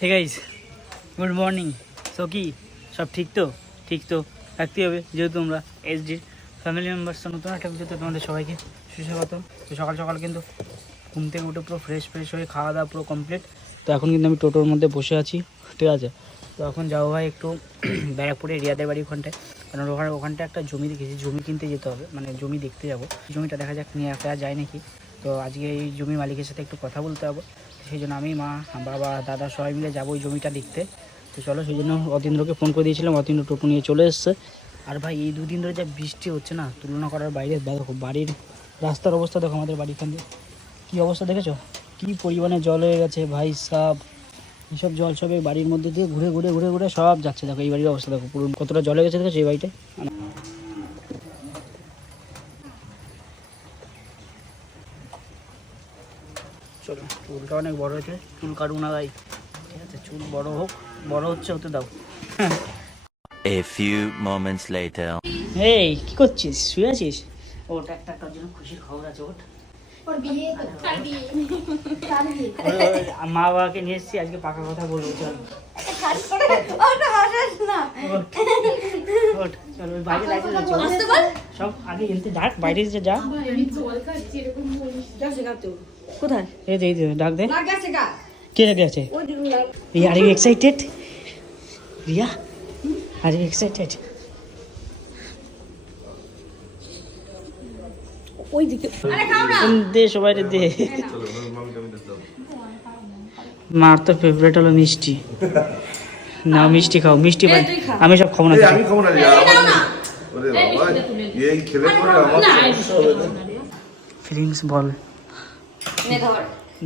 Hey guys good morning so কি, সব ঠিক তো? ঠিক তো? থাকতে হবে, যেহেতু আমরা এসডির ফ্যামিলি মেম্বার্স নতুন একটা ভিডিওতে তোমাদের সবাইকে সুস্বাগত তো সকাল সকাল কিন্তু ঘুম থেকে উঠে পুরো ফ্রেশ ফ্রেশ হয়ে খাওয়া দাওয়া পুরো কমপ্লিট তো এখন কিন্তু আমি টোটোর মধ্যে বসে আছি, ঠিক আছে? তো এখন যাব ভাই একটু ব্যারাকপুরে রিয়াদের বাড়ি ওখানটায়। কারণ ওখানে, ওখানটা একটা জমি দেখেছি, জমি কিনতে যেতে হবে মানে জমি দেখতে যাব। জমিটা দেখা যাক নিয়ে আসা যায় নাকি। তো আজকে এই জমি মালিকের সাথে একটু কথা বলতে হবে। সেই জন্য আমি, মা, বাবা, দাদা সবাই মিলে যাব ওই জমিটা দেখতে। তো চলো সেই জন্য অতীন্দ্রকে ফোন করে দিয়েছিলাম, অতীন্দ্র টোটো নিয়ে চলে এসছে। আর ভাই, এই দুদিন ধরে যা বৃষ্টি হচ্ছে না, তুলনা করার বাইরে, দেখো, বাড়ির রাস্তার অবস্থা, দেখো আমাদের বাড়ির খান দিয়ে। কী অবস্থা দেখেছ? কী পরিমাণে জল হয়ে গেছে, ভাই সাব। এইসব জল সব এই বাড়ির মধ্যে দিয়ে ঘুরে ঘুরে ঘুরে ঘুরে সব যাচ্ছে। দেখো, এই বাড়ির অবস্থা, দেখো, পুরো কতটা জল গেছে, দেখেছ এই বাড়িতে চলো চুলটা অনেক বড় হয়েছে চুল কাটবো না ভাই। ঠিক আছে চুল বড় হোক বড় হচ্ছে হতে দাও। A few moments later. এই কি করছিস? শুয়ে আছিস? ওটা একটা তোর জন্য খুশির খবর আছে ওট ওর বিয়ে তো কার বিয়ে। কার বিয়ে। ওই- ওই মা বাবাকে নিয়ে এসেছি আজকে পাকা কথা বলব চল। সব আগে ডাক বাইরে যে যা। কোথায়? এই দে এই দে ডাক দে। কে আছে? Are you excited Riya? Are you excited ওই দিকে। আরে খাও না। দে সবাই দে। মার তো ফেভারিট হলো মিষ্টি। না মিষ্টি খাও মিষ্টি আমি সব খাব না আমি খাব না। ফিলিংস বল।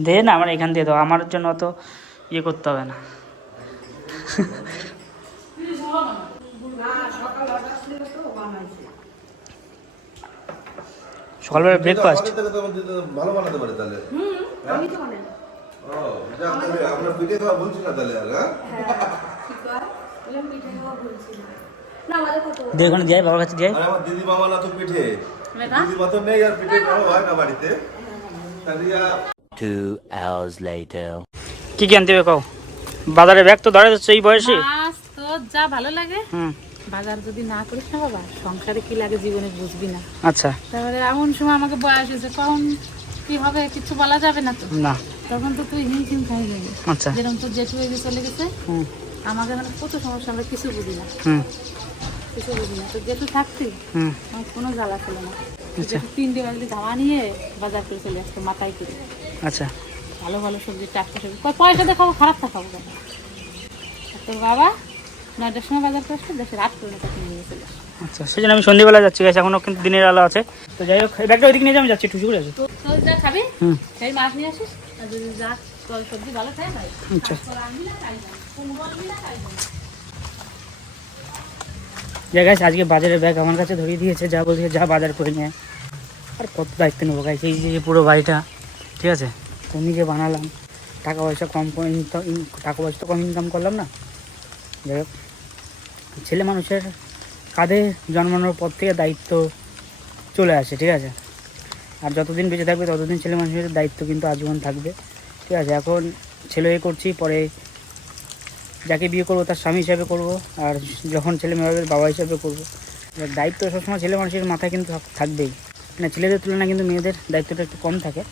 দে না আমার এখান দিয়ে দাও আমার জন্য অত ইয়ে করতে হবে না। সকালবেলা ব্রেকফাস্ট ভালো বানাতে পারে তাহলে। আমি তো বানাই। ও, আমরা পিঠে খাওয়া বলছি না তাহলে আর হ্যাঁ? ঠিক আছে। বললাম পিঠে খাওয়া বলছি না। না আমাদের কত? দিয়ে ওখানে যাই বাবার কাছে যাই। আমার দিদি মামা না তো পিঠে? দিদি মতো নেই আর পিঠে খাওয়া হয় না বাড়িতে। Two hours later. কি কি আনতে কও? বাজারে ব্যাগ তো ধরে যাচ্ছে এই বয়সে। মাছ তোর যা ভালো লাগে। হুম। বাজার যদি না করিস না বাবা সংসারে কি লাগে জীবনে বুঝবি না। আচ্ছা। তারপরে এমন সময় আমাকে বয়স হয়েছে কখন কি হবে কিছু বলা যাবে না তো। না। তখন তো তুই হিমশিম খাই যাবে। আচ্ছা। যেরকম তোর জেঠু এগিয়ে চলে গেছে হুম। আমাকে মানে কত সমস্যা আমরা কিছু বুঝি না। হুম। কিছু বুঝি না। তো জেঠু থাকতি হুম। আমার কোনো জ্বালা ছিল না। তিনটে বাড়িতে ধামা নিয়ে বাজার করে চলে আসতো মাথায় করে। আচ্ছা। ভালো ভালো সবজি টাটকা সবজি। কয় পয়সা দেখাবো খারাপটা খাব কেন? তোর বাবা নয়টার সময় বাজার করে আসতো দেশে রাত করে তখন নিয়ে চলে আচ্ছা সেই জন্য আমি সন্ধ্যেবেলা যাচ্ছি গেছে এখনও কিন্তু দিনের আলো আছে। তো যাই হোক ব্যাগটা ওইদিকে নিয়ে আমি যাচ্ছি একটু করে আছে যা খাবি? হুম। সেই মাছ নিয়ে আসিস আর যদি যা সবজি ভালো খাই ভাই। আচ্ছা। আজকে বাজারের ব্যাগ আমার কাছে ধরিয়ে দিয়েছে যা বলছে যা বাজার করে নিয়ে। আর কত দায়িত্ব নেব গাছ এই যে পুরো বাড়িটা, ঠিক আছে? তো নিজে বানালাম, টাকা পয়সা কম টাকা পয়সা তো কম ইনকাম করলাম না? যাই হোক, ছেলে মানুষের কাঁধে জন্মানোর পর থেকে দায়িত্ব চলে আসে, ঠিক আছে? আর যতদিন বেঁচে থাকবে, ততদিন ছেলে মানুষের দায়িত্ব কিন্তু আজীবন থাকবে, ঠিক আছে? এখন ছেলে হয়ে করছি, পরে যাকে বিয়ে করব, তার স্বামী হিসাবে করব, আর যখন ছেলে মেয়ে বাবা হিসাবে করব। দায়িত্ব সবসময় ছেলে মানুষের মাথায় কিন্তু থাকবেই। মানে ছেলেদের তুলনায় কিন্তু মেয়েদের দায়িত্বটা একটু কম থাকে।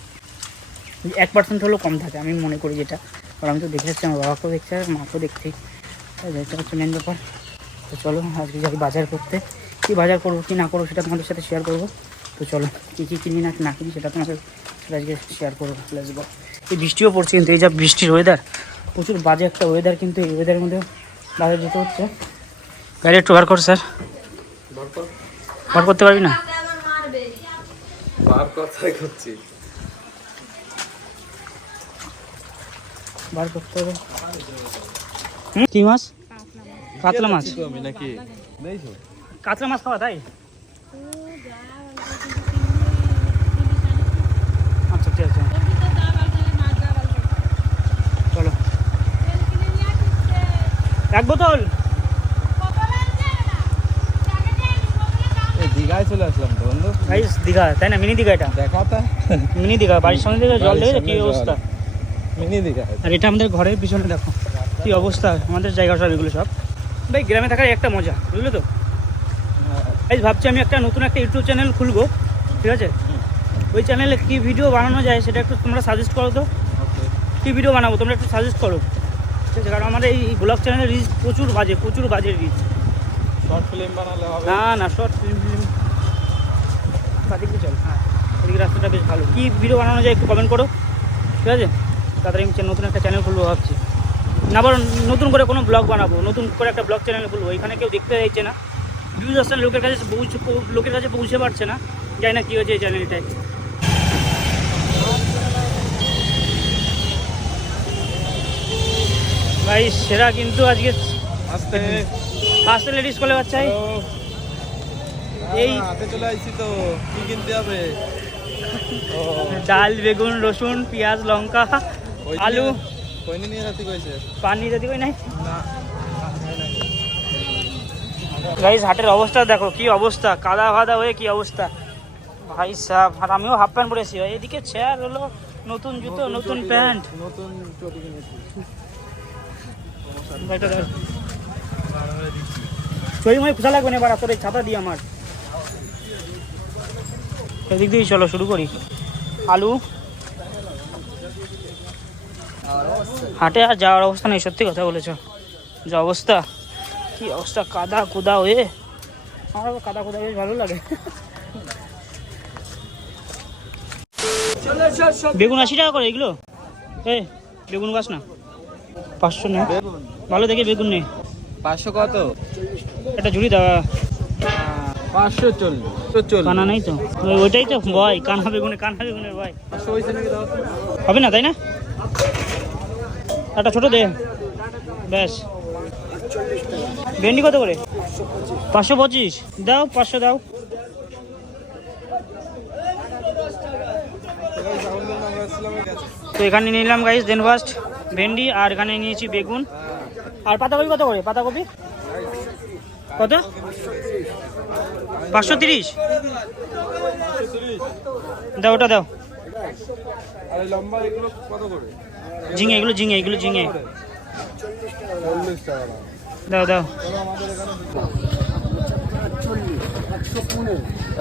এক পার্সেন্ট হলেও কম থাকে আমি মনে করি যেটা। কারণ আমি তো দেখে আসছি আমার বাবাকেও দেখছি আর মাকেও দেখছি। এটা হচ্ছে মেন ব্যাপার। তো চলো আজকে যাই বাজার করতে। কী বাজার করব কী না করব সেটা তোমাদের সাথে শেয়ার করব। তো চলো কী কী কিনি না না কিনি সেটা তোমাদের সাথে আজকে শেয়ার করব। লেসবো এই বৃষ্টিও পড়ছে কিন্তু এই যা বৃষ্টির ওয়েদার প্রচুর বাজে একটা ওয়েদার কিন্তু এই ওয়েদারের মধ্যে বাজার যেতে হচ্ছে। গাড়ি একটু বার কর স্যার। বার করতে পারবি না? বার কথাই করছি। বার করতে হবে। কি মাছ? কাতলা মাছ। আমি নাকি? কাতলা মাছ খাওয়া তাই? আচ্ছা ঠিক আছে। চলো এক বোতল এই দীঘায় চলে আসলাম তো বন্ধু। গাইস দীঘা তাই না? মিনি দীঘা এটা? দেখা তা। মিনি দীঘা বাড়ির সামনে থেকে জল দেখেছ কি অবস্থা? মিনি দীঘা। আর এটা আমাদের ঘরের পিছনে দেখো কি অবস্থা আমাদের জায়গা সব এগুলো সব। ভাই গ্রামে থাকার একটা মজা বুঝলে তো? এই ভাবছি আমি একটা নতুন একটা ইউটিউব চ্যানেল খুলবো ঠিক আছে? ওই চ্যানেলে কী ভিডিও বানানো যায় সেটা একটু তোমরা সাজেস্ট করো তো। কী ভিডিও বানাবো তোমরা একটু সাজেস্ট করো। ঠিক আছে কারণ আমাদের এই ব্লগ চ্যানেলের রিচ প্রচুর বাজে প্রচুর বাজে রিচ শর্ট ফিল্ম বানালে হবে। না না শর্ট ফিল্ম ফিল্ম দিকে চল। হ্যাঁ এদিকে রাস্তাটা বেশ ভালো। কী ভিডিও বানানো যায় একটু কমেন্ট করো ঠিক আছে? তাড়াতাড়ি আমি নতুন একটা চ্যানেল খুলবো ভাবছি। না আবার নতুন করে কোনো ব্লগ বানাবো নতুন করে একটা ব্লগ চ্যানেল খুলবো। এখানে কেউ দেখতে চাইছে না। ভিউজ আসছে লোকের কাছে পৌঁছে লোকের কাছে পৌঁছে পারছে না। জানি না কী হয়েছে এই চ্যানেলটায় ভাই সেরা কিন্তু আজকে ফার্স্ট লেডিস কলে বাচ্চাই এই হাতে চলে আইছি তো কি কিনতে হবে? ডাল বেগুন রসুন পেঁয়াজ লঙ্কা আলু। কইনি নিয়ে রাতি কইছে পানি যদি কই নাই? না গাইজ হাটের অবস্থা দেখো কি অবস্থা কাদা ফাদা হয়ে কি অবস্থা। ভাই সাহ আর আমিও হাফ প্যান্ট পরেছি এদিকে চেয়ার হলো নতুন জুতো নতুন প্যান্ট নতুন চটি লাগবে না এবার তোর ছাতা দিয়ে আমার। এদিক দিয়েই চলো শুরু করি। আলু। হাটে আর যাওয়ার অবস্থা নেই সত্যি কথা বলেছ। যা অবস্থা। কি অবস্থা কাদা কুদা হয়ে। আমার কাদা কুদা বেশ ভালো লাগে। বেগুন আশি টাকা করে এগুলো? এ বেগুন গাছ না। পাঁচশো না। ভালো দেখে বেগুন নেই পাঁচশো কত? একটা ঝুড়ি দেওয়া পাঁচশো চল্লিশ। কানা নেই তো? ওইটাই তো ভয় কানা বেগুনে কানা বেগুনের ভয় হবে না, তাই না? একটা ছোট দে। ব্যাস। ভেন্ডি কত করে? পাঁচশো পঁচিশ। দাও, পাঁচশো দাও। তো এখানে নিলাম গাইস দেন ফার্স্ট ভেন্ডি, আর এখানে নিয়েছি বেগুন। আর পাতাকপি কত করে? পাতাকপি? কত? পাঁচশো তিরিশ? দাও ওটা দাও। ঝিঙে এগুলো ঝিঙে এগুলো ঝিঙে। দাও দাও।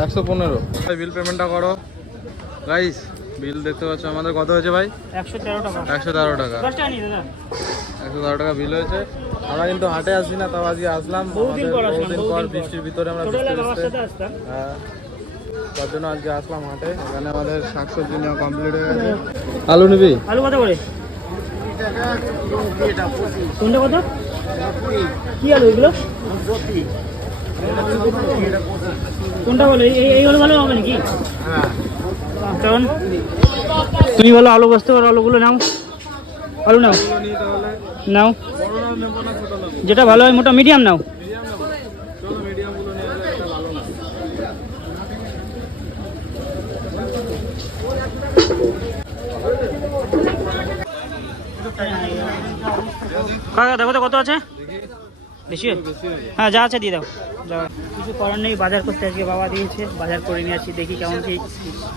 একশো পনেরো। বিল পেমেন্টটা করো। গাইস বিল দেখতে পাচ্ছ আমাদের কত হয়েছে ভাই? একশো তেরো টাকা। একশো তেরো টাকা। একশো তেরো বিল হয়েছে। আমরা কিন্তু হাটে আসি না তাও আজকে আসলাম। বহুদিন পর। বৃষ্টির ভিতরে আমরা হ্যাঁ তার জন্য আজকে আসলাম হাটে। এখানে আমাদের শাকসবজি নেওয়া কমপ্লিট হয়ে গেছে। আলু নিবি? আলু কত করে? কোনটা কত? কি আলু এগুলো? কোনটা বলো এই আলু ভালো হবে নাকি? কারণ তুমি বলো আলু বসতে পারো আলুগুলো নাও। আলু নাও। নাও। যেটা ভালো হয় মোটা, মিডিয়াম নাও। কাকা, দেখো তো কত আছে? বেশি হ্যাঁ যা আছে দিয়ে দাও। যা। কিছু করার নেই বাজার করতে আজকে বাবা দিয়েছে। বাজার করে নিয়ে আসি দেখি কেমন কি।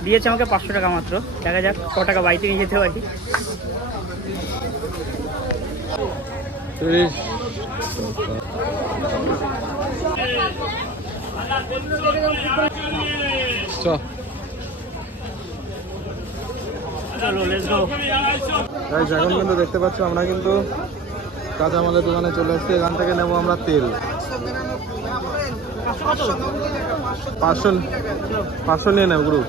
দিয়েছে আমাকে পাঁচশো টাকা মাত্র। দেখা যাক ক টাকা বাড়িতে নিয়ে যেতে পারি। চলো লেটস গো গাইস এখন কিন্তু দেখতে পাচ্ছ আমরা কিন্তু কাঁচামালের দোকানে চলে এসেছি এখান থেকে নেব আমরা তেল। পাঁচশো পাঁচশো নিয়ে নেব গ্রুপ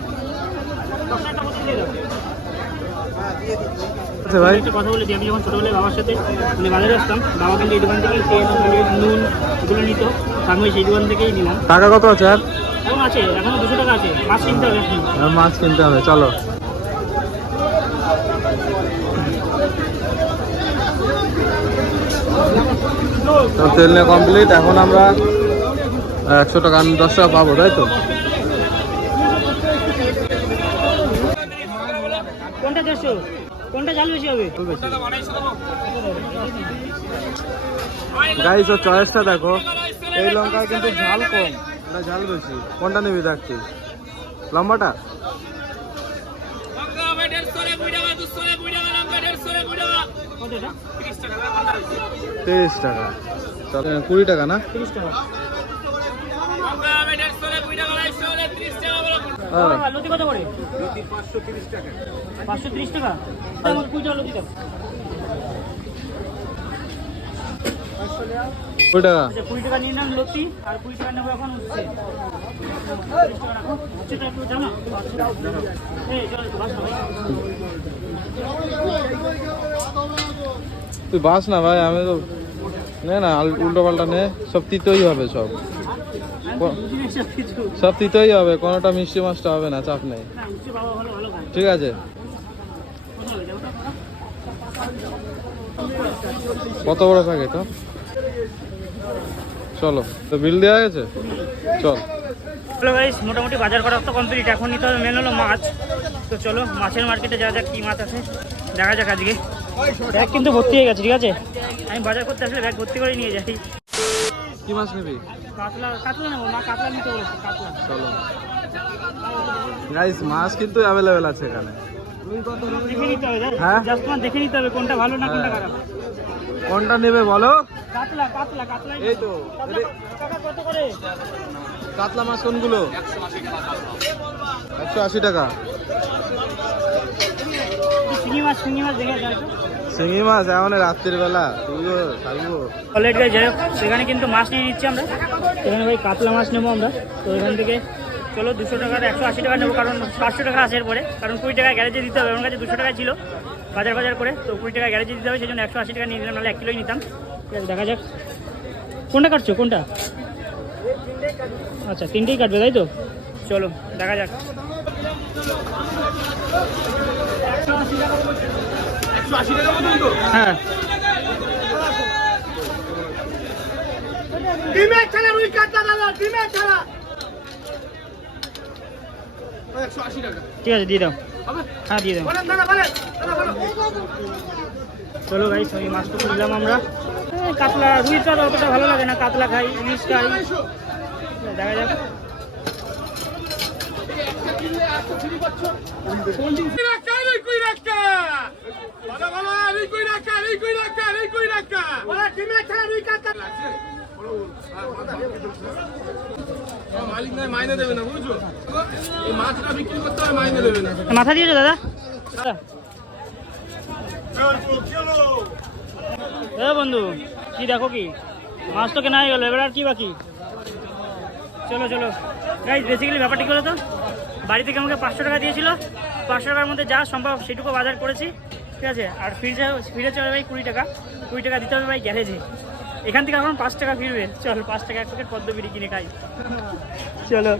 আচ্ছা ভাই। একটা কথা বলে আমি যখন ছোটোবেলায় বাবার সাথে মানে বাজারে আসতাম বাবা কিন্তু এই দোকান থেকেই তেল নুন এগুলো নিত। আমি সেই দোকান থেকেই নিলাম। টাকা কত আছে আর? এখন আছে এখনও দুশো টাকা আছে। মাছ কিনতে হবে আর মাছ কিনতে হবে চলো। তেল নিয়ে কমপ্লিট এখন আমরা একশো টাকা দশ টাকা পাবো তাই তো? কোনটা দেড়শো? কোনটা জাল বেশি হবে? গাইস ও চয়েসটা দেখো। এই লঙ্কার কিন্তু ঝাল কম এটা ঝাল বেশি। কোনটা নিবি দেখ তুই? লম্বাটা? তিরিশ টাকা। কুড়ি টাকা না? তিরিশ টাকা। লতি কত করে? পাঁচশো তিরিশ টাকা। আমার কুড়ি টাকা কুড়ি টাকা। আচ্ছা কুড়ি টাকা নিয়ে নাম লতি আর কুড়ি টাকা নেব এখন উঠছে তুই বাস না ভাই, আমি তো নে না উল্টো পাল্টা নে, সব তিতই হবে সব। সব তিতই হবে, কোনোটা মিষ্টি মাছটা হবে না, চাপ নেই। ঠিক আছে। হয়ে? কত বড় প্যাকেট চলো, তো বিল দেওয়া গেছে চল। হ্যালো গাইস মোটামুটি বাজার করা তো কমপ্লিট এখন নিতে হবে মেন হলো মাছ। তো চলো মাছের মার্কেটে যা যাক কী মাছ আছে দেখা যাক আজকে। ব্যাগ কিন্তু ভর্তি হয়ে গেছে ঠিক আছে? আমি বাজার করতে আসলে ব্যাগ ভর্তি করে নিয়ে যাই। কি মাছ নিবি? কাতলা কাতলা নেব মা কাতলা নিতে বলেছে কাতলা। চলো। গাইস মাছ কিন্তু অ্যাভেলেবেল আছে এখানে। দেখে নিতে হবে হ্যাঁ? জাস্ট তোমার দেখে নিতে হবে কোনটা ভালো না কোনটা খারাপ। কোনটা নেবে বলো? কাতলা কাতলা কাতলা এই তো কত করে? কাতলা মাছ কোনগুলো? একশো আশি টাকা। শিঙি মাছ শিঙি মাছ দেখে শিঙি মাছ এখন রাত্রির বেলা। অলরেডি গাইজ যাই হোক সেখানে কিন্তু মাছ নিয়ে নিচ্ছি আমরা। সেখানে ভাই কাতলা মাছ নেব আমরা। তো এখান থেকে চলো দুশো টাকার একশো আশি টাকা নেব কারণ পাঁচশো টাকা আসে পরে কারণ কুড়ি টাকা গ্যারেজে দিতে হবে। আমার কাছে দুশো টাকা ছিল। বাজার বাজার করে তো কুড়ি টাকা গ্যারেজে দিতে হবে সেই জন্য একশো আশি টাকা নিয়ে নিলাম নাহলে এক কিলোই নিতাম। ঠিক আছে দেখা যাক। কোনটা কাটছো কোনটা? আচ্ছা তিনটেই কাটবে তাই তো? চলো দেখা যাক। হ্যাঁ। ঠিক আছে দিয়ে দাও। হ্যাঁ দিয়ে দাও। চলো ভাই সবই মাছটুকু নিলাম আমরা। কাতলা রুইটা অতটা ভালো লাগে না কাতলা খাই ইলিশ খাই। দেখা যাক। মাথা দিয়েছ দাদা? বন্ধু, কি দেখো কি? মাছ তো কেনা হয়ে গেল, এবার আর কি বাকি? চলো চলো। গাইজ বেসিক্যালি ব্যাপারটা কি তো বাড়ি থেকে আমাকে পাঁচশো টাকা দিয়েছিল। পাঁচশো টাকার মধ্যে যা সম্ভব সেটুকু বাজার করেছি, ঠিক আছে? আর ফিরে ফিরে চলে ভাই কুড়ি টাকা। কুড়ি টাকা দিতে হবে ভাই গ্যারেজে। এখান থেকে এখন পাঁচ টাকা ফিরবে। চলো, পাঁচ টাকা এক প্যাকেট পদ্ম বিড়ি কিনে খাই। চলো।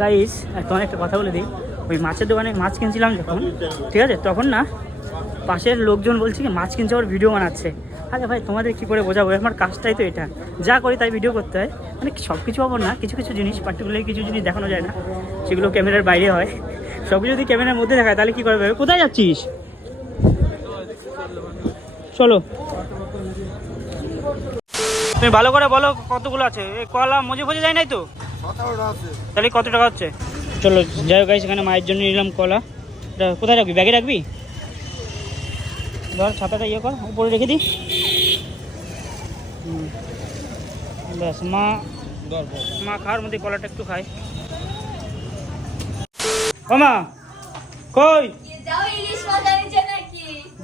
গাইস তোমার একটা কথা বলে দিই। ওই মাছের দোকানে মাছ কিনছিলাম যখন, ঠিক আছে? তখন না, পাশের লোকজন বলছে কি, মাছ কিনছে, আবার ভিডিও বানাচ্ছে। আরে ভাই তোমাদের কি করে বোঝাবো? আমার কাজটাই তো এটা। যা করি তাই ভিডিও করতে হয়। মানে সব কিছু পাবো না কিছু কিছু জিনিস পার্টিকুলারলি কিছু জিনিস দেখানো যায় না। সেগুলো ক্যামেরার বাইরে হয়। সব কিছু যদি ক্যামেরার মধ্যে দেখায় তাহলে কি করবে কোথায় যাচ্ছিস? চলো। তুমি ভালো করে বলো কতগুলো আছে। এই কলা মজে ফজে যায় নাই তো? তাহলে কত টাকা হচ্ছে? চলো যাই হোক এখানে মায়ের জন্য নিলাম কলা। এটা কোথায় রাখবি? ব্যাগে রাখবি? ধর ছাতাটা ইয়ে কর উপরে রেখে দিই। ব্যাস মা মা খাওয়ার মধ্যে কলাটা একটু খায়। ও মা কই?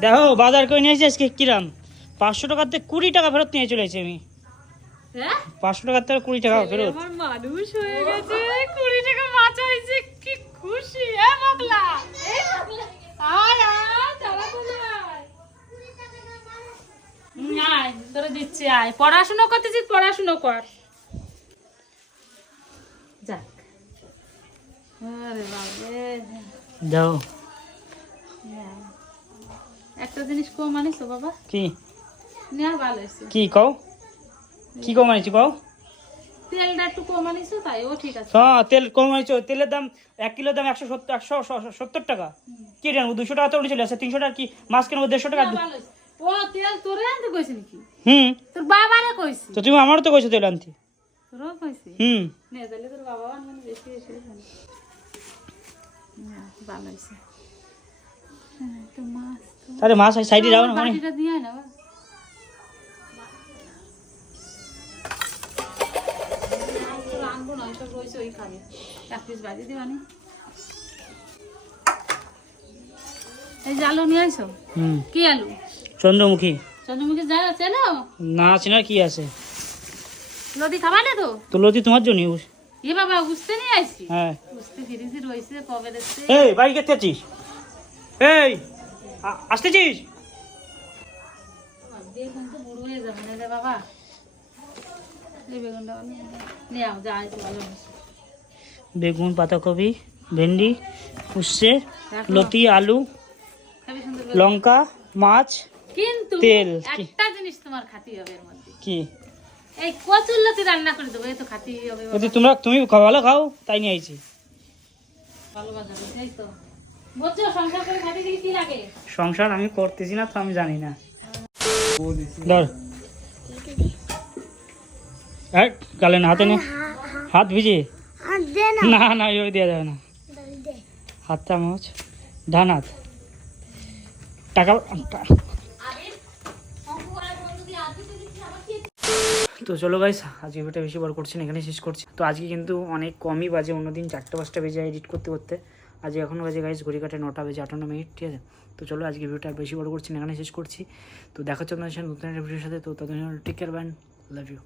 দেখো বাজার করে নিয়ে এসেছি আজকে কিরাম? পাঁচশো টাকার থেকে কুড়ি টাকা ফেরত নিয়ে চলে এসেছি আমি। হ্যাঁ? পাঁচশো টাকার থেকে কুড়ি টাকা ফেরত। মানুষ হয়ে গেছে। কুড়ি টাকা হয়েছে কি খুশি হ্যাঁ পাগলা আয় আয় তারা করে আয় হুম, আয় তোরা দিচ্ছি আয়। পড়াশুনো করতেছিস পড়াশুনো কর। যাক। আরে বাবারে যাও। একটা জিনিস কম আনিস বাবা? কি? ভালো কও? কি কও তেলটা একটু কম তাই? ও ঠিক আছে। হ্যাঁ তেল তেলের দাম এক কিলোর দাম একশো সত্তর একশো সত্তর টাকা। কি জানব দুশো টাকা তো চলে আসে তিনশো টাকা কি? মাছ কেনবো দেড়শো টাকা। ও তেল তোরে আনতে কইছে নাকি? হুম। তোর বাবারে কইছি। তো তুমি আমারও তো কইছো তেল আনতে। তোরও কইছি? হুম। নে তাহলে তোর বাবা আনবেন বেশি। না, ভালো হয়েছে। হ্যাঁ, একটু মাছ তো তাহলে মা সাইডে যাও না বাটিটা দিয়ে না। তো আনব এই যে আলু নিয়ে আইসো? কি আলু? চন্দ্রমুখী। চন্দ্রমুখী যা চেনো না? আছে না কি আছে? খাবা না তো? তুলতি তোমার জন্য এ বাবা বুঝতে নিয়ে আইছি হ্যাঁ। কবে দেখতে এই বাড়ি কেটে আছিস? এই আসতেছিস? বেগুন বাবা। পাতাকপি ভেন্ডি উচ্ছে লতি আলু। লঙ্কা মাছ কিন্তু তেল? একটা জিনিস তোমার খাতি হবে এর মধ্যে। কি? এই কচুর লতি রান্না করে দেবো এই তো খাতি হবে তোমরা তুমি ভালো খাও তাই নিয়ে আইছি। ভালো বাজাবে এই তো। বুঝছ সংসার করে খাতি দিলে কি লাগে? সংসার আমি করতেছি না তো আমি জানি না। ধর। এই, গালে না হাতে নে। হাত ভিজে। না। না ওই দেওয়া যাবে না। হাতটা মোচ ডান হাত। টাকা তো চলো গাইস আজকে ভিডিওটা বেশি বড় করছি না এখানে শেষ করছি। তো আজকে কিন্তু অনেক কমই বাজে, অন্যদিন চারটে, পাঁচটা বেজে এডিট করতে করতে। আজ এখন বাজে গাইস ঘড়ি কাটে নটা বেজে আটান্ন মিনিট ঠিক আছে? তো চলো আজকে ভিডিওটা বেশি বড় করছি না এখানে শেষ করছি। তো দেখা হচ্ছে সাথে নতুন একটা ভিডিওর সাথে, তো তাদের take care and love you